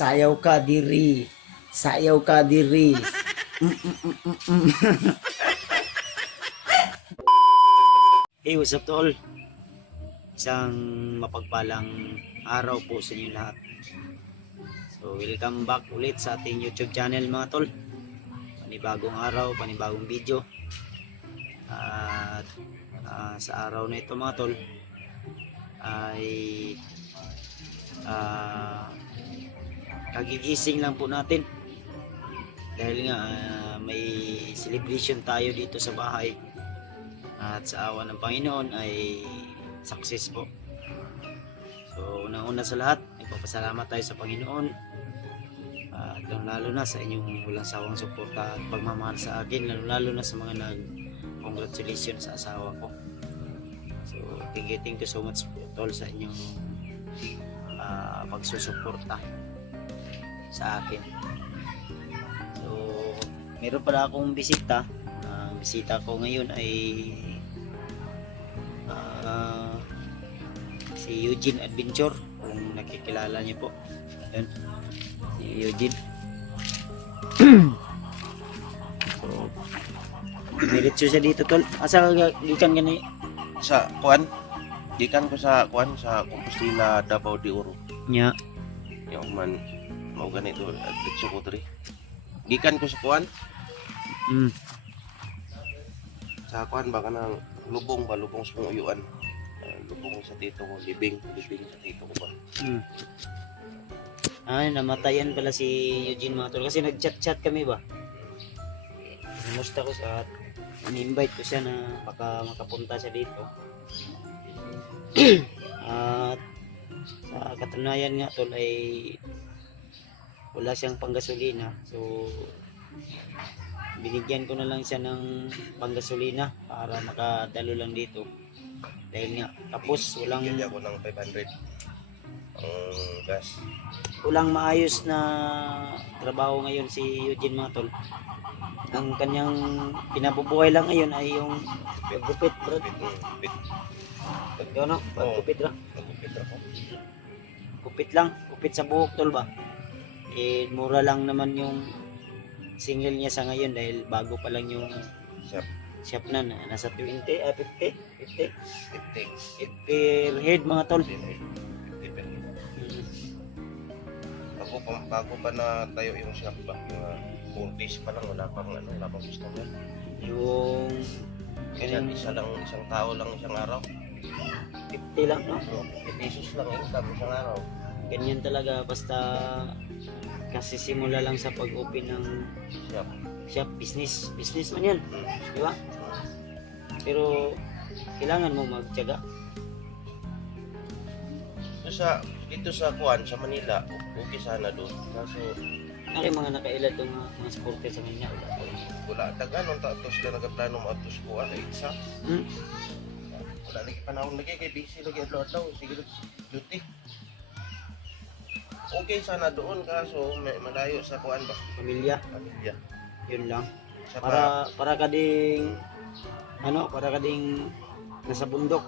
Sayaw ka diri. Sayaw ka diri. Hey, what's up to all? Isang mapagpalang araw po sa inyo lahat. So, welcome back ulit sa ating YouTube channel mga tol. Panibagong araw, panibagong video. At sa araw na ito mga tol ay kagigising lang po natin dahil nga may celebration tayo dito sa bahay at sa awa ng Panginoon ay success po. So unang-una sa lahat, nagpapasalamat tayo sa Panginoon at lalo na sa inyong walang sawang suporta at pagmamahal sa akin, lalo na sa mga nag-congratulations sa asawa ko. So thank you so much po tol sa inyong pagsusuporta sa akin. So meron pala akong bisita. Bisita ko ngayon ay si Eugene Adventure, kung nakikilala niyo po. Yan, si Eugene. So diretso siya dito tol. Asa gikan gani? Sa kuan, gikan ko sa kuan sa Compostela, Davao de Oro. Nya. Yung man mau ganito dito ko diri. Gikan ko sa kuan. Sa kuan ba kanang lubong sa kong uyuan. Lubong sa tito ko, libing sa tito ko ba. Ay, namatayan pala si Eugene mga tol kasi nag-chat kami ba. Kumusta ko sa in-invite ko siya na baka makapunta siya dito. At sa katunayan nga tol ay wala siyang panggasolina. So binigyan ko na lang siya ng panggasolina para makadalo lang dito. Dahil nga tapos walang Bigyan ko ng 500 ang gas. walang maayos na trabaho ngayon si Eugene mga tol. Ang kanyang pinabubuhay lang ngayon ay yung paggupit, bro. Ikaw no? Paggupit ra. Paggupit ako. Gupit lang, gupit sa buhok tol ba? Eh mura lang naman yung single niya sa ngayon dahil bago pa lang yung shop na nasa 50, 50 per head mga tol. Bago pa na tayo yung shop ba? Yung 4 days pa lang, wala pang customer. Yung Isang tao lang isang araw. 50 lang no? 50 pesos lang income isang araw. Ganyan talaga basta kasi simula lang sa pag-open ng shop, business man yan, di ba? Pero kailangan mo magtiyaga. Dito sa Kuan, sa Manila, okay sana doon. Kaso Nari mga nakailad ng mga supporter sa kanya. wala taganon tato sila nagaplano maatos ko ay isa. Wala lagi panahon lagi kay busy lagi adlaw-adlaw siguro duty. Okay sana doon kaso malayo sa Kuan ba? Pamilya, yun lang. Sa Para kading nasa bundok.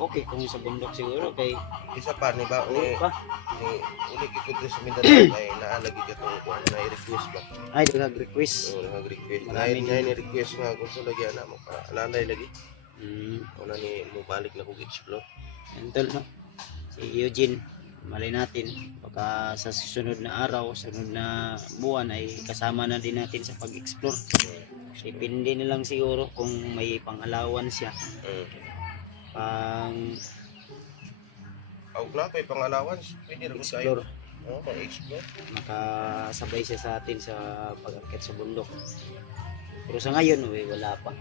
Okay kung sa bundok siguro kay isa pa ni ba ulit pa. uli ikot sa Mindanao ay naalagi ka tong Kuan na request ba? Ay, nag-request. Oo, nag-request. Maraming Ngayon ni-request nga kung sa lagi ana mo pa. Alalay lagi. Wala ni mo balik na kog explore. Entol no. Si Eugene, malay natin baka sa susunod na araw, sunod na buwan ay kasama na din natin sa pag-explore. Depende na lang siguro kung may pang-alawan siya. Pang na pay pang-allowance, pwede rin explore, Oo, pang-explore. makasabay siya sa atin sa pag-akyat sa bundok. Pero sa ngayon, wala pa.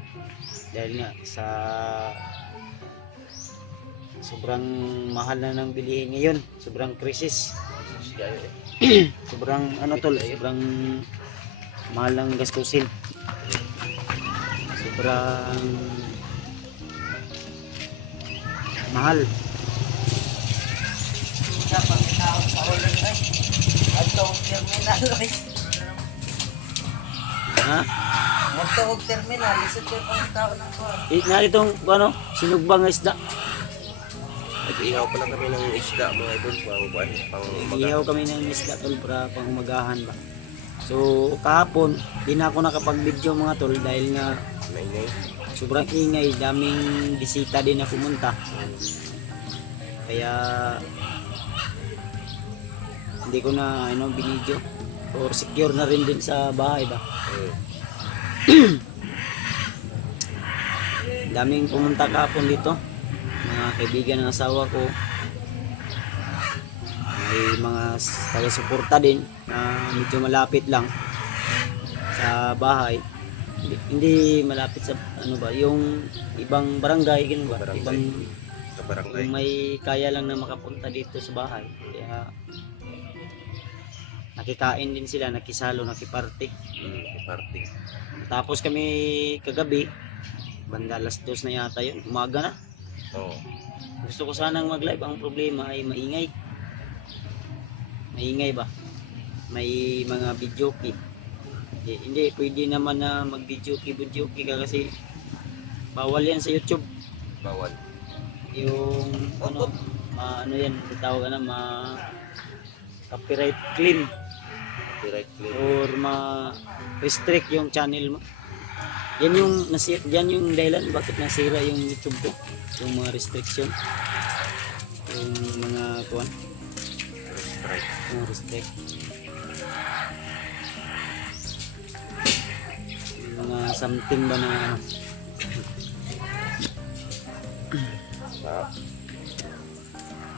Dahil nga sa sobrang mahal na ng bilihin ngayon, sobrang krisis. Sobrang sobrang mahal ng gastusin. Sobrang mahal. Ha? Magtawag terminal, isip ko pang tao ng kuwan. Naritong sinugbang isda. Nag-ihaw pala kami ng isda mga idol, pang umaga. Ihaw kami ng isda tol para pangumagahan ba. So kahapon, di na ako nakapag-video mga tol dahil nga Maingay. sobrang ingay, daming bisita din na pumunta. Kaya hindi ko na binidyo or secure na rin din sa bahay ba. Daming pumunta kahapon dito, mga kaibigan ng asawa ko, may mga taga-suporta din na medyo malapit lang sa bahay. Hindi malapit sa yung ibang barangay, ganun ba? Barangay. Ibang Sa barangay. yung may kaya lang na makapunta dito sa bahay. Kaya nakikain din sila, nakisalo, nakiparte. Party. Tapos kami kagabi, banda alas 2 na yata yun, umaga na. Oo. Gusto ko sanang mag-live, ang problema ay maingay. Maingay ba? May mga video key. Hindi, pwede naman na mag-video key ka kasi bawal yan sa YouTube. Bawal. Yung ano yan, tawag na copyright claim Copyright claim. or restrict yung channel mo. Yan yung dahilan bakit nasira yung YouTube ko, yung mga restriction, yung mga Strike. yung restrict, yung mga something ba na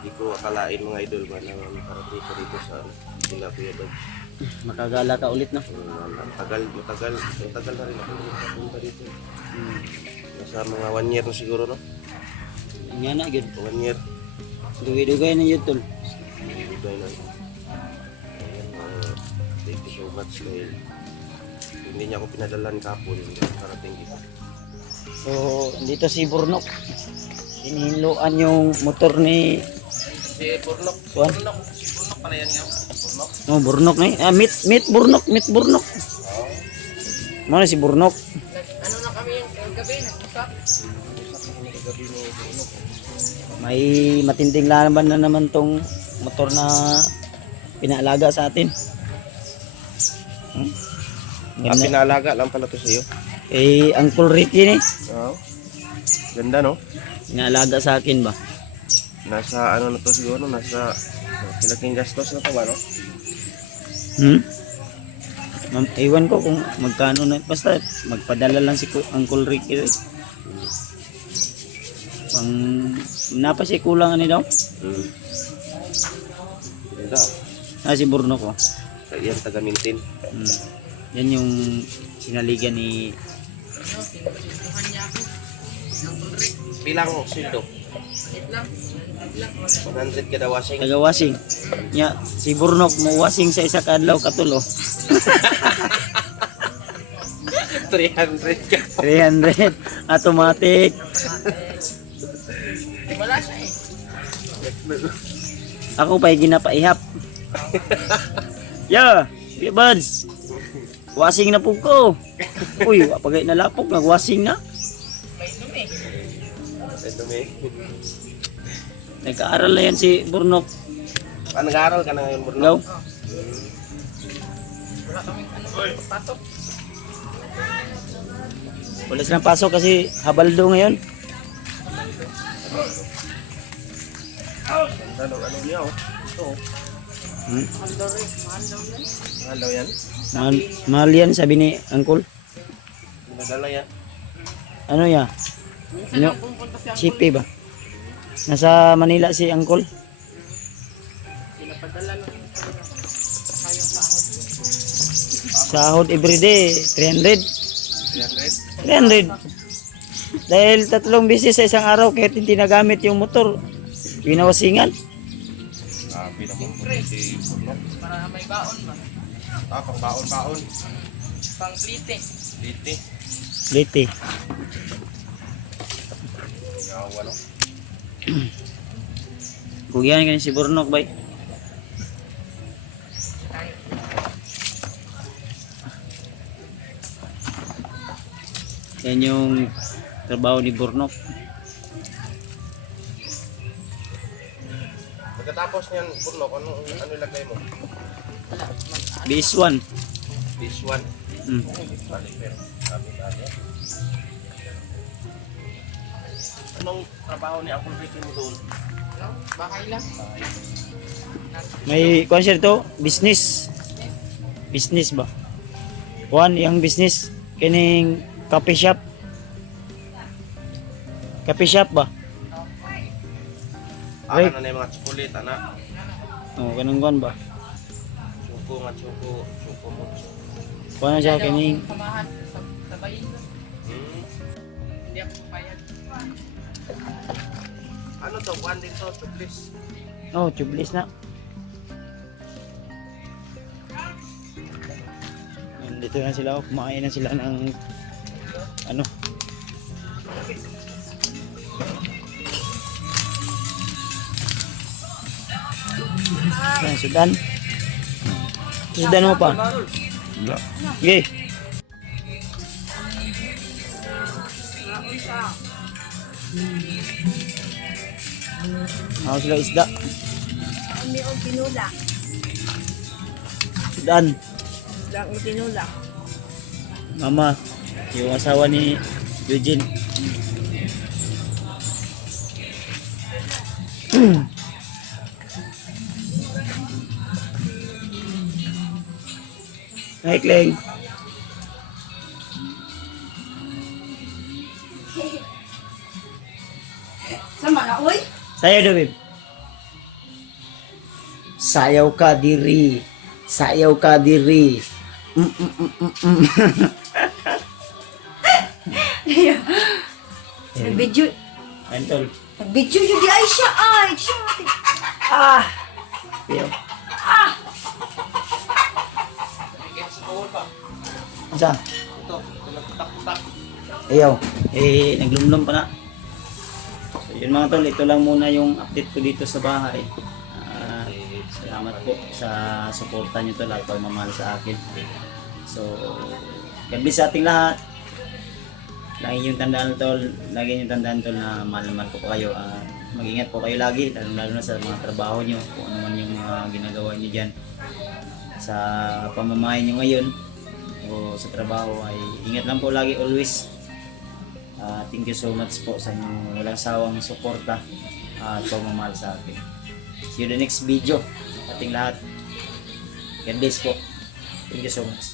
Hindi ko akalain mga idol ba na makarating ka dito sa sila Kuya Dog. makagala ka ulit no. Matagal na rin ako punta dito. Nasa mga 1 year na siguro, no? Yan na yun, 1 year. dugay-dugay na yun tol. Bigay na. Ayan, thank you so much dahil hindi niya ako pinadalan kapon. Hindi ako karating dito. So dito si Burnok, hinihinluan yung motor ni Si Burnok. Juan. Si Burnok pala yan nga. Burnok. Oh, Burnok na eh. Meet Burnok. Mana si Burnok? Ano na kami yung gabi, nag-usap. May matinding laban na naman tong motor na pinaalaga sa atin. Ganda. Pinalaga lang pala to sa iyo. Eh, Uncle Ricky ni. Oo. Ganda, no? Pinaalaga sa akin ba? Nasa ano na to siguro, nasa pinaking gastos na to ba, no? Ewan ko kung magkano na. Basta magpadala lang si Uncle Ricky. Pang napa si kulang ani daw? Ganda. Si Burnok ko. Yan taga-Mintin. Yan yung sinaligan ni Sinuhan niya ako. Ng kulrik. Bilang sildo. Wait lang. 100 kada washing. taga-washing. Nya si Burnok mo washing sa isa ka adlaw katulo. 300 ka. 300 automatic. Wala siya eh. Ako pa'y ginapaihap. Yeah, buds. Washing na po ko. Uy, pagay nalapok, nag-washing na. May dumi. Ito may. Nag-aaral na yan si Burnok. Nag-aaral ka na ngayon, Burnok? Gaw. Wala kaming pasok. Wala silang pasok kasi habaldo ngayon. Ano niya, oh. Ito, oh. Mahal daw rin. Mahal daw yan. Mahal daw yan. Mahal yan, sabi ni Uncle. Pinadala yan. Ano ya? Minsan Ano? lang pumunta si Uncle. Chippy ba? Nasa Manila si Uncle. Pinapadala lang. Saka yung sahod ko. Sahod everyday, 300. 300. 300. Dahil 3 beses sa isang araw kahit hindi nagamit yung motor. Pinawasingan. Pinamumuli si Burnok. Para may baon ba? Pang baon-baon. Pang plite. Liti. Liti. Yawa, no? Kugyan ka si Burnok bay. Yan yung trabaho ni Burnok. Pagkatapos niyan, Burnok, ano ilagay mo? Wala. This one. This one. Mm. Caliper. Dami. Anong trabaho ni Apple Vicky mo doon? Ano? Bahay lang. May concert to, business. Business ba? One, yung business. Kining coffee shop. Coffee shop ba? Right. Ano na yung mga tsukulit, anak? Oh, kanang kuan ba? Suko mo. Kuan na siya kining Samahan sa bayin ko. Hindi ako papayag. Ano to? One din to, chuklis. oh, tubeless na. Dito na sila, kumain na sila ng ano. Yan, sudan. Sudan mo pa. Okay. Ako sila isda. Hindi ko tinula. Sudan. Lang ko tinula. Mama, yung asawa ni Eugene. Hi, Kleng. Sama na, uy. Sayaw daw, babe. Sayaw ka diri. Sayaw ka diri. Nag-video. Antol. Nag-video yun di ay siya. Ay, siya. Ah. Piyo. Sige, sa bawal pa. Asa? Ito nagtutak-tutak. Ayaw. Naglumlum pa na. So, yun mga tol. Ito lang muna yung update ko dito sa bahay. Salamat po sa suporta nyo tol at pagmamahal sa akin. So, God bless sa ating lahat. Lagi nyo tandaan tol, na mahal naman po kayo. Mag-ingat po kayo lagi, lalo na sa mga trabaho nyo, kung ano man yung ginagawa nyo dyan. Sa pamamahay nyo ngayon, o sa trabaho ay ingat lang po lagi always. Thank you so much po sa inyong walang sawang suporta at pagmamahal sa akin. See you the next video. Ating lahat. God bless po. Thank you so much.